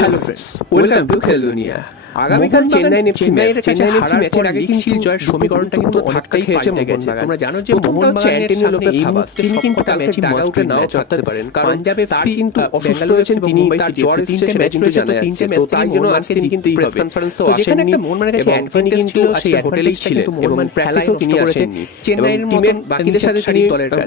Hello friends, welcome to খেল দুনিয়া। আগামীকাল চেন্নাই এফসি ম্যাচের আগে কিন্তু জয়ের সমীকরণটা কিন্তু ধাক্কা খেয়েছে মোহনবাগান। তোমরা জানো যে মোহনবাগান অ্যান্টনি লোপেজ হাবাস তিনি কিন্তু ম্যাচে ডাগআউটে নাও থাকতে পারেন, কারণ পাঞ্জাবে তার কিন্তু অসুস্থ হয়েছেন তিনি, তার জ্বর এসেছে ম্যাচ রয়েছে, তো তিনটে ম্যাচ তাই জন্য আজকে তিনি কিন্তু প্রেস কনফারেন্সও আসেননি। একটা মোহনবাগানের কাছে অ্যাডভান্টেজ ছিল, সেই হোটেলেই ছিলেন এবং প্র্যাকটিসও তিনি আসেননি। চেন্নাইয়ের টিমের বাকিদের সাথে তিনি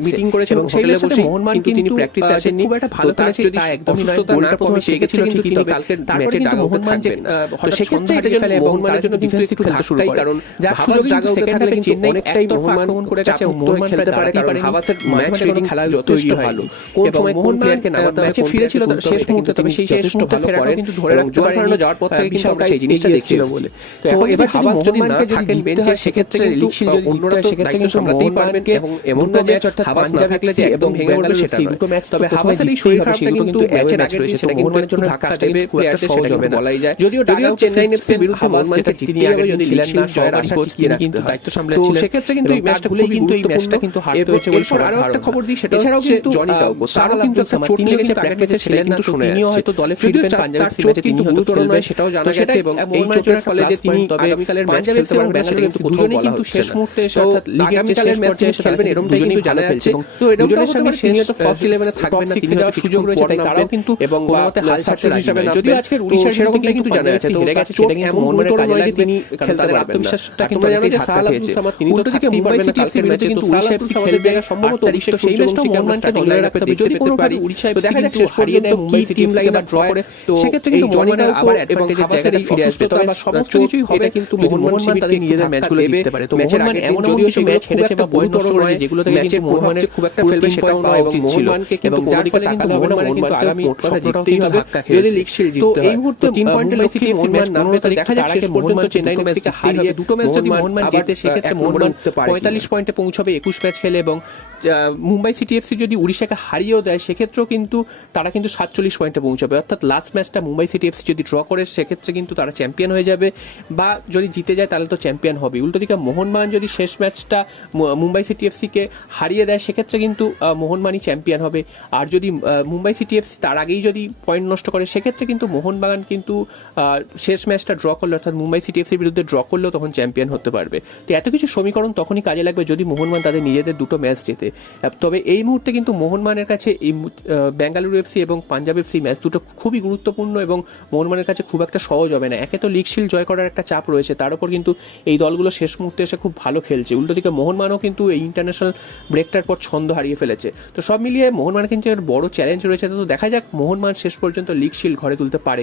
মিটিং করেছেন এবং সেই বসে মোহনবাগান কিন্তু তিনি প্র্যাকটিসে আসেননি। খুব একটা ভালো খেলেছে, তা একদমই নয়, গোলটা প্রথমে পেয়ে গেছিল ঠিকই, তবে কালকে ম্যাচে ডাগআউটে থাকবেন। তো সেক্ষেত্রে এটা ফেলে মোহনবাগানের জন্য ডিফেন্স একটু খেলতে শুরু করে, কারণ যার সুযোগ ডাগআউটে থাকলে চেন্নাই অনেকটাই মোহনবাগান করে কাছে মোহনবাগান খেলতে পারে, কারণ হাভাসের ম্যাচ রিডিং খেলা যথেষ্ট ভালো। কোন সময় কোন প্লেয়ারকে নামাতে হবে, ম্যাচে ফিরেছিল শেষ মুহূর্তে, তবে সেই শেষ মুহূর্তে ফেরাটা কিন্তু ধরে রাখতে পারেনি। যাওয়ার পর থেকে কিন্তু আমরা সেই জিনিসটা দেখছিল বলে। তো এবার যদি মোহনবাগানকে যদি বেঞ্চে সেক্ষেত্রে লিগ শিল যদি জিততে হয়, সেক্ষেত্রে কিন্তু সামলাতেই পারবেন এবং এমন না যে হাভাস না থাকলে যে একদম ভেঙে পড়বে সেটা দুটো ম্যাচ, তবে হাভাসের এই শরীর খারাপটা কিন্তু ম্যাচের আগে রয়েছে, সেটা মোহনবাগানের জন্য ধাক্কা দেবে, প্লেয়ারদের সহজ হবে না বলাই যায়। যদিও চেন্নাই এফসির বিরুদ্ধে মোহনবাগানকে জিততে হবে, যদি ছিলেন না জয়ের আশা তিনি কিন্তু দায়িত্ব সামলাচ্ছিলেন, তো সেক্ষেত্রে কিন্তু এই ম্যাচটা খুবই কিন্তু এই ম্যাচটা কিন্তু হারতে হয়েছে বলে সবার আরো একটা খবর দিই, সেটা এছাড়াও কিন্তু জনি কাউকো তারও কিন্তু একটা চোট লেগেছে, প্র্যাকটিসে ছিলেন না, তো তিনিও হয়তো দলে ফিরবেন পাঞ্জাব এফসি ম্যাচে, তিনি হয়তো খেলবেন সেটাও জানা গেছে। এবং এই চোটের ফলে যে তিনি আগামীকালের ম্যাচ খেলতে পারবেন না, সেটা কিন্তু দুজনেই কিন্তু শেষ মুহূর্তে এসে, অর্থাৎ লিগের শেষ পর্যায়ে এসে খেলবেন, এরকমটাই কিন্তু জানা যাচ্ছে। তো দুজনের সঙ্গে তিনি হয়তো ফার্স্ট 11-এ থাকবেন না, তিনি হয়তো সুযোগ রয়েছে, তাই তারাও কিন্তু এবং কোনোমতে হাল ছাড়তে হিসাবে না, যদিও আজকে উড়িষ্যার সেরকমটাই কিন্তু জানা যাচ্ছে হেরে গেছে, সেটা কিন্তু মোহনবাগানের কাজে লাগবে, তিনি খেলতে পারবেন না। আত্মবিশ্বাসটা কিন্তু জানো যে সাহাল আব্দুল সামাদ তিনি তো দিকে মুম্বাই সিটি এফসির বিরুদ্ধে কিন্তু উড়িষ্যা এফসি খেলবে সম্ভবত, উড়িষ্যার সেই ম্যাচটাও মোহনবাগানকে দলে রাখতে হবে, যদি কোনো ভাবে উড়িষ্যা এফসি দেখা যাক শেষ পর্যন্ত মুম্বাই সিটি এফসি বা ড্র করে, তো সেক্ষেত্রে কিন্তু মোহনবাগান আবার অ্যাডভান্টেজের জায়গাটা ফিরে আসবে, তবে সমস্ত কিছুই হবে কিন্তু মোহনবাগান তাদের নিজেদের ম্যাচগুলো জিততে পারে। তো মোহনবাগান এমন যদিও সেই ম্যাচ হেরেছে বা বড় নষ্ট করেছে, যেগুলো থেকে কিন্তু মোহনবাগানের খুব একটা ফেলবে সেটাও না উচিত ছিল, এবং যার ফলে কিন্তু মোহনবাগান কিন্তু আগামী কথা জিততেই হবে যদি লিগ শিল জিততে হয়। এই মুহূর্তে 3 পয়েন্টের লক্ষ্যে সিটি এফসি ম্যাচ নামবে, তো দেখা যাক শেষ পর্যন্ত চেন্নাই এফসিকে হারিয়ে দুটো ম্যাচ যদি মোহনবাগান জিতে, সেক্ষেত্রে মোহনবাগান 45 পয়েন্টে পৌঁছবে 21 ম্যাচ খেলে, এবং মুম্বাই সিটি এফসি যদি উড়িষ্যাকে হারিয়েও দেয়, সেক্ষেত্রেও কিন্তু তারা কিন্তু 47 পয়েন্টে পৌঁছবে, অর্থাৎ লাস্ট ম্যাচটা মুম্বাই সিটি এফসি যদি ড্র করে, সেক্ষেত্রে কিন্তু তারা চ্যাম্পিয়ন হয়ে যাবে, বা যদি জিতে যায় তাহলে তো চ্যাম্পিয়ন হবে। উল্টো দিকে মোহনবাগান যদি শেষ ম্যাচটা মুম্বাই সিটি এফসিকে হারিয়ে দেয়, সেক্ষেত্রে কিন্তু মোহনবাগানই চ্যাম্পিয়ন হবে। আর যদি মুম্বাই সিটি এফসি তার আগেই যদি পয়েন্ট নষ্ট করে, সেক্ষেত্রে কিন্তু মোহনবাগান কিন্তু শেষ ম্যাচটা ড্র করলে, অর্থাৎ মুম্বাই সিটি এফসির বিরুদ্ধে ড্র করলেও তখন চ্যাম্পিয়ন হতে পারবে। তো এত কিছু সমীকরণ তখনই কাজে লাগবে যদি মোহনবাগান তাদের নিজেদের দুটো ম্যাচ জেতে। তবে এই মুহূর্তে কিন্তু মোহনবাগানের কাছে এই বেঙ্গালুরু এফসি এবং পাঞ্জাব এফসি ম্যাচ দুটো খুবই গুরুত্বপূর্ণ, এবং মোহনবাগানের কাছে খুব একটা সহজ হবে না। একে তো লিগ শিল জয় করার একটা চাপ রয়েছে, তার উপর কিন্তু এই দলগুলো শেষ মুহূর্তে এসে খুব ভালো খেলছে। উল্টো দিকে মোহনবাগানও কিন্তু এই ইন্টারন্যাশনাল ব্রেকটার পর ছন্দ হারিয়ে ফেলেছে। তো সব মিলিয়ে মোহনবাগান কিন্তু একটা বড় চ্যালেঞ্জ রয়েছে। তো দেখা যাক মোহনবাগান শেষ পর্যন্ত লিগ শিল ঘরে তুলতে পারে।